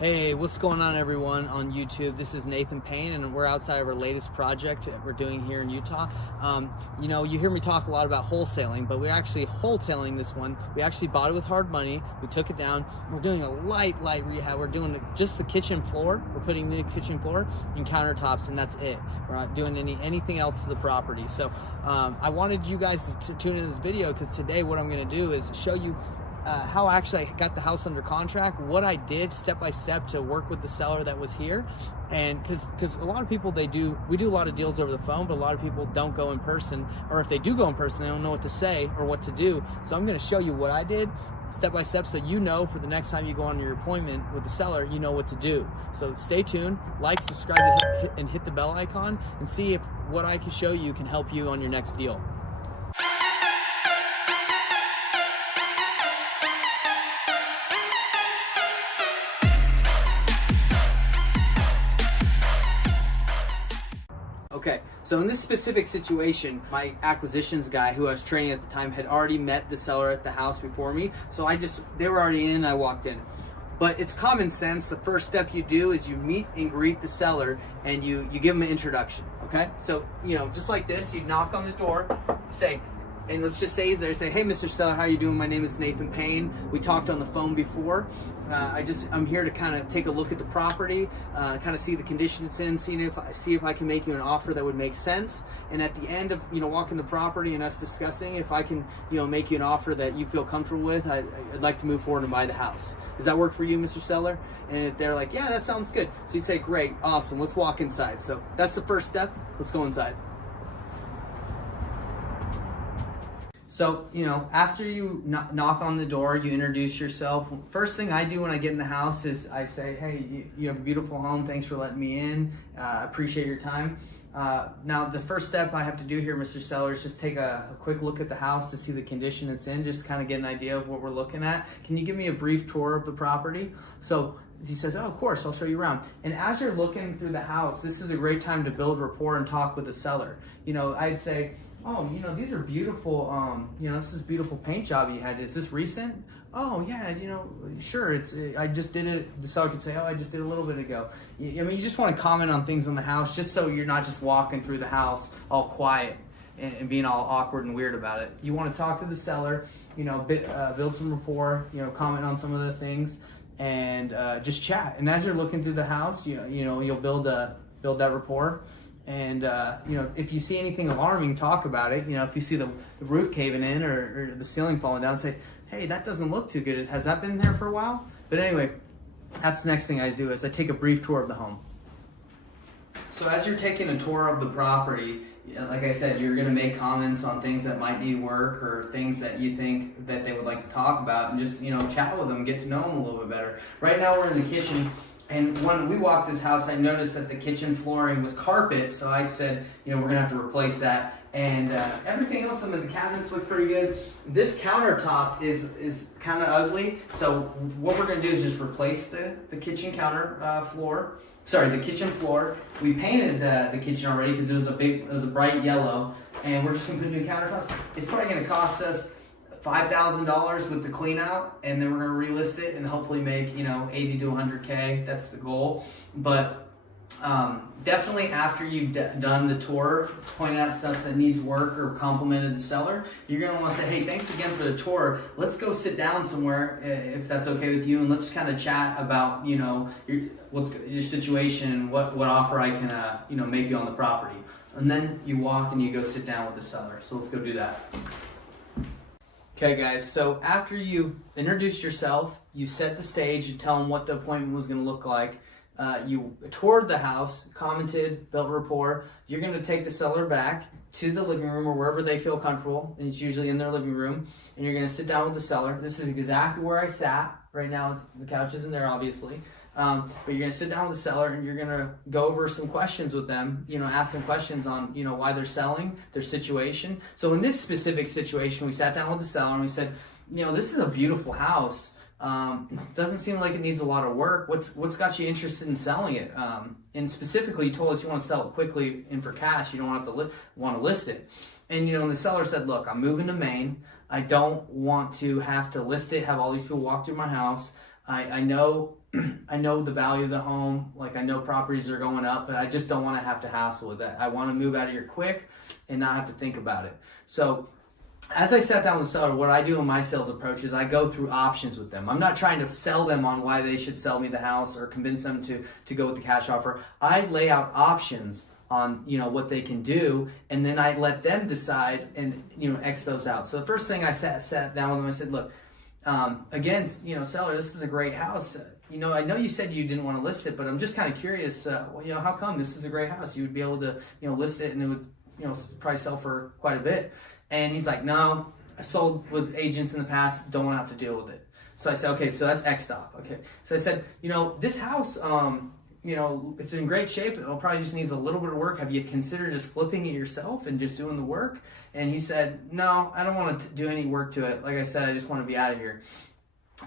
Hey, what's going on everyone on YouTube? This is Nathan Payne and we're outside of our latest project that we're doing here in Utah. You hear me talk a lot about wholesaling, but we're actually wholetailing this one. We actually bought it with hard money. We took it down. We're doing a light rehab. We're doing just the kitchen floor. We're putting new kitchen floor and countertops, and that's it. We're not doing anything else to the property. So I wanted you guys to tune into this video because today what I'm going to do is show you how actually I got the house under contract, what I did step by step to work with the seller that was here. And because a lot of people, we do a lot of deals over the phone, but a lot of people don't go in person, or if they do go in person, they don't know what to say or what to do. So I'm going to show you what I did step by step, so you know for the next time you go on your appointment with the seller, you know what to do. So stay tuned, like, subscribe, and hit the bell icon, and see if what I can show you can help you on your next deal. Okay, so in this specific situation, my acquisitions guy who I was training at the time had already met the seller at the house before me. So they were already in, I walked in. But it's common sense. The first step you do is you meet and greet the seller and you give them an introduction, okay? So, just like this, you knock on the door, say, and let's just say he's there, say, "Hey, Mr. Seller, how you doing? My name is Nathan Payne. We talked on the phone before. I'm here to kind of take a look at the property, kind of see the condition it's in, see if I can make you an offer that would make sense. And at the end of walking the property and us discussing, if I can make you an offer that you feel comfortable with, I'd like to move forward and buy the house. Does that work for you, Mr. Seller?" And if they're like, "Yeah, that sounds good." So you'd say, "Great, awesome. Let's walk inside." So that's the first step. Let's go inside. So, after you knock on the door, you introduce yourself. First thing I do when I get in the house is I say, "Hey, you have a beautiful home. Thanks for letting me in. Appreciate your time. Now, the first step I have to do here, Mr. Seller, is just take a quick look at the house to see the condition it's in, just kind of get an idea of what we're looking at. Can you give me a brief tour of the property?" So he says, "Oh, of course, I'll show you around." And as you're looking through the house, this is a great time to build rapport and talk with the seller. I'd say, "Oh, these are beautiful, this is a beautiful paint job you had. Is this recent?" "Oh, yeah, sure, I just did it." The seller could say, "Oh, I just did a little bit ago." You just want to comment on things on the house, just so you're not just walking through the house all quiet and being all awkward and weird about it. You want to talk to the seller, build some rapport, comment on some of the things, and just chat. And as you're looking through the house, you'll build that rapport. And if you see anything alarming, talk about it. If you see the roof caving in or the ceiling falling down, say, "Hey, that doesn't look too good. Has that been there for a while?" But anyway, that's the next thing I do is I take a brief tour of the home. So as you're taking a tour of the property, like I said, you're going to make comments on things that might need work or things that you think that they would like to talk about, and just chat with them, get to know them a little bit better. Right now we're in the kitchen. And when we walked this house, I noticed that the kitchen flooring was carpet, so I said, we're gonna have to replace that. And everything else, the cabinets look pretty good. This countertop is kind of ugly, so what we're gonna do is just replace the kitchen the kitchen floor. We painted the kitchen already because it was a bright yellow, and we're just gonna put new countertops. It's probably gonna cost us $5,000 with the clean out, and then we're going to relist it and hopefully make 80 to 100K. That's the goal. But definitely after you've done the tour, pointed out stuff that needs work or complimented the seller, you're going to want to say, "Hey, thanks again for the tour. Let's go sit down somewhere if that's okay with you, and let's kind of chat about what's your situation and what offer I can make you on the property." And then you walk and you go sit down with the seller. So let's go do that. Okay guys, so after you introduced yourself, you set the stage, you tell them what the appointment was going to look like, you toured the house, commented, built rapport, you're going to take the seller back to the living room or wherever they feel comfortable, and it's usually in their living room, and you're going to sit down with the seller. This is exactly where I sat. Right now the couch isn't there, obviously. But you're going to sit down with the seller and you're going to go over some questions with them, ask them questions on, why they're selling, their situation. So in this specific situation, we sat down with the seller and we said, "This is a beautiful house. Doesn't seem like it needs a lot of work. What's got you interested in selling it?" And specifically, you told us you want to sell it quickly and for cash. You don't want to list it. And the seller said, "Look, I'm moving to Maine. I don't want to have to list it, have all these people walk through my house. I know I know the value of the home, like I know properties are going up, but I just don't want to have to hassle with that. I want to move out of here quick and not have to think about it. So as I sat down with the seller, what I do in my sales approach is I go through options with them. I'm not trying to sell them on why they should sell me the house or convince them to go with the cash offer. I lay out options on, you know, what they can do, and then I let them decide and, you know, X those out. So the first thing I sat down with them, I said, look, again, you know, seller, this is a great house. You know, I know you said you didn't want to list it, but I'm just kind of curious, well, you know, how come this is a great house? You would be able to, you know, list it and it would, you know, probably sell for quite a bit. And he's like, no, I sold with agents in the past, don't want to have to deal with it. So I said, okay, so that's X'd off. Okay. So I said, you know, this house, you know, it's in great shape. It probably just needs a little bit of work. Have you considered just flipping it yourself and just doing the work? And he said, no, I don't want to do any work to it. Like I said, I just want to be out of here.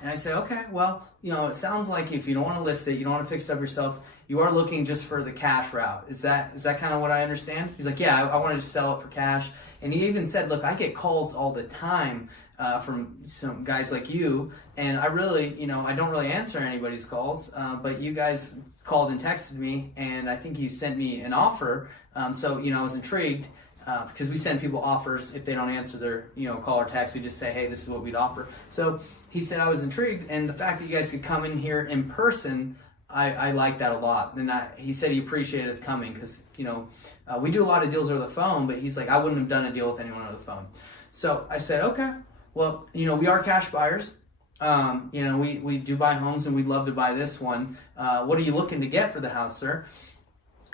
And I say, okay, well, you know, it sounds like if you don't want to list it, you don't want to fix it up yourself, you are looking just for the cash route. Is that kind of what I understand? He's like, yeah, I want to just sell it for cash. And he even said, look, I get calls all the time from some guys like you, and I really, you know, I don't really answer anybody's calls, but you guys called and texted me, and I think you sent me an offer. So, you know, I was intrigued. Because we send people offers if they don't answer their, you know, call or text. We just say, hey, this is what we'd offer. So he said I was intrigued, and the fact that you guys could come in here in person, I like that a lot. And he said he appreciated us coming because, you know, we do a lot of deals over the phone, but he's like, I wouldn't have done a deal with anyone over the phone. So I said, okay, well, you know, we are cash buyers. You know, we do buy homes, and we'd love to buy this one. What are you looking to get for the house, sir?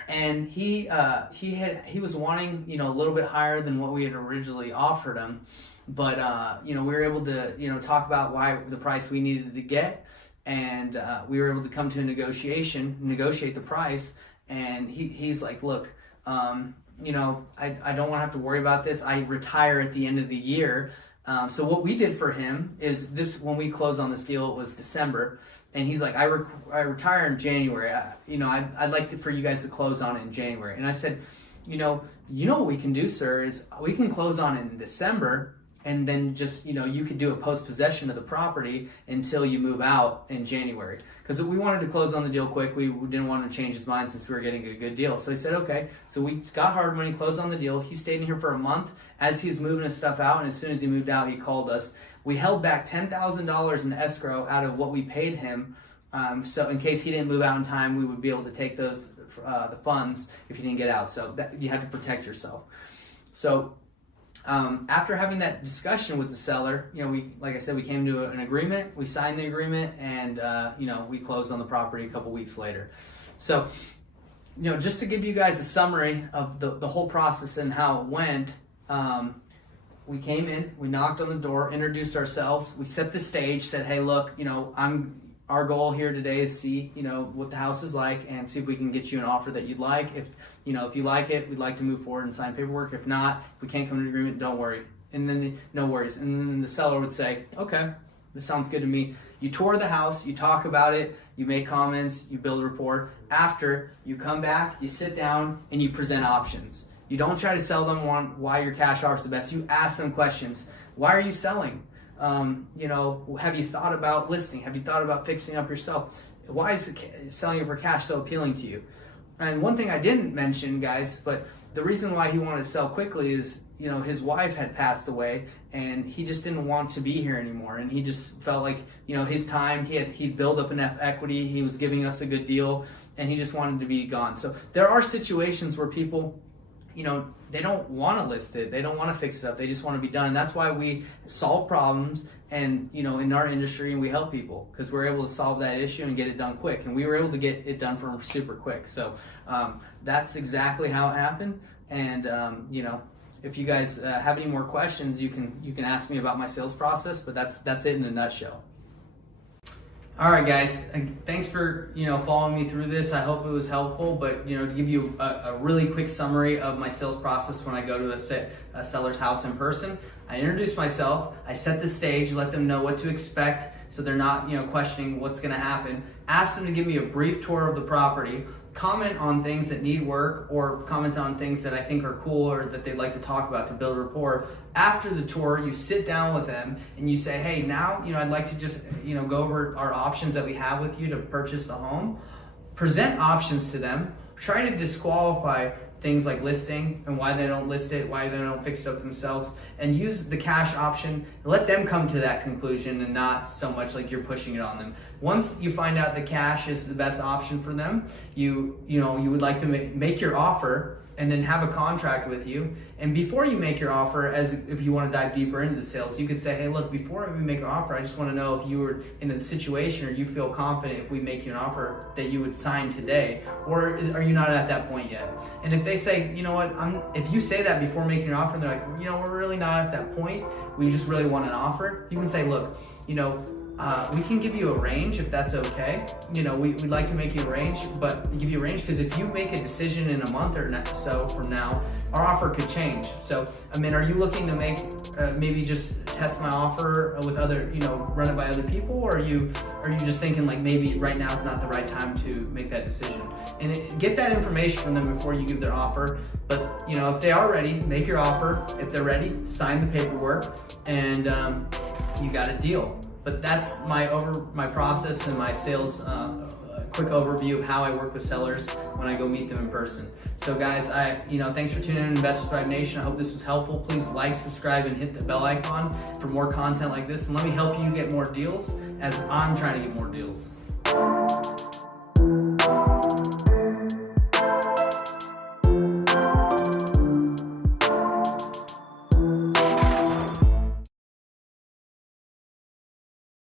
And he was wanting, you know, a little bit higher than what we had originally offered him, but you know, we were able to, you know, talk about why the price we needed to get, and we were able to come to a negotiate the price. And he's like, look, you know, I don't want to have to worry about this. I retire at the end of the year. So what we did for him is this: when we closed on this deal, it was December. And he's like, I retire in January. You know, I'd like for you guys to close on it in January. And I said, you know what we can do, sir, is we can close on it in December, and then just, you know, you could do a post-possession of the property until you move out in January. Because we wanted to close on the deal quick. We didn't want to change his mind since we were getting a good deal. So he said, okay. So we got hard money, closed on the deal. He stayed in here for a month as he's moving his stuff out. And as soon as he moved out, he called us. We held back $10,000 in escrow out of what we paid him. So in case he didn't move out in time, we would be able to take those the funds if he didn't get out. So that, you have to protect yourself. So after having that discussion with the seller, you know, like I said, we came to an agreement. We signed the agreement, and you know, we closed on the property a couple weeks later. So, you know, just to give you guys a summary of the whole process and how it went. We came in, we knocked on the door, introduced ourselves, we set the stage, said, hey, look, you know, our goal here today is see, you know, what the house is like and see if we can get you an offer that you'd like. If you like it, we'd like to move forward and sign paperwork. If not, if we can't come to an agreement, don't worry. And then no worries. And then the seller would say, okay, this sounds good to me. You tour the house, you talk about it, you make comments, you build rapport. After, you come back, you sit down, and you present options. You don't try to sell them on why your cash offer is the best. You ask them questions. Why are you selling? You know, have you thought about listing? Have you thought about fixing up yourself? Why is selling it for cash so appealing to you? And one thing I didn't mention, guys, but the reason why he wanted to sell quickly is, you know, his wife had passed away, and he just didn't want to be here anymore. And he just felt like, you know, his time, he'd built up enough equity. He was giving us a good deal, and he just wanted to be gone. So there are situations where people, you know, they don't want to list it. They don't want to fix it up. They just want to be done. And that's why we solve problems, and, you know, in our industry, and we help people because we're able to solve that issue and get it done quick. And we were able to get it done for super quick. So that's exactly how it happened. And, you know, if you guys have any more questions, you can ask me about my sales process, but that's it in a nutshell. All right, guys, thanks for, you know, following me through this. I hope it was helpful, but, you know, to give you a really quick summary of my sales process when I go to a seller's house in person, I introduce myself, I set the stage, let them know what to expect so they're not, you know, questioning what's going to happen, ask them to give me a brief tour of the property, comment on things that need work, or comment on things that I think are cool or that they'd like to talk about to build rapport. After the tour, you sit down with them and you say, hey, now, I'd like to just, go over our options that we have with you to purchase the home. Present options to them. Try to disqualify things like listing and why they don't list it, why they don't fix it up themselves, and use the cash option. Let them come to that conclusion and not so much like you're pushing it on them. Once you find out the cash is the best option for them, you would like to make your offer and then have a contract with you. And before you make your offer, as if you want to dive deeper into the sales, you could say, hey, look, before we make an offer, I just want to know if you were in a situation or you feel confident if we make you an offer that you would sign today, or are you not at that point yet? And if they say, you know what, if you say that before making an offer, and they're like, we're really not at that point, we just really want an offer, you can say, look, we can give you a range if that's okay. We'd like to make you a range, but give you a range because if you make a decision in a month or so from now, our offer could change. So, are you looking to make maybe just test my offer with other, run it by other people, or are you just thinking like maybe right now is not the right time to make that decision? And get that information from them before you give their offer. But if they are ready, make your offer. If they're ready, sign the paperwork, and you got a deal. But that's my process and my sales quick overview of how I work with sellers when I go meet them in person. So guys, thanks for tuning in to Investors Thrive Nation. I hope this was helpful. Please like, subscribe, and hit the bell icon for more content like this. And let me help you get more deals as I'm trying to get more deals.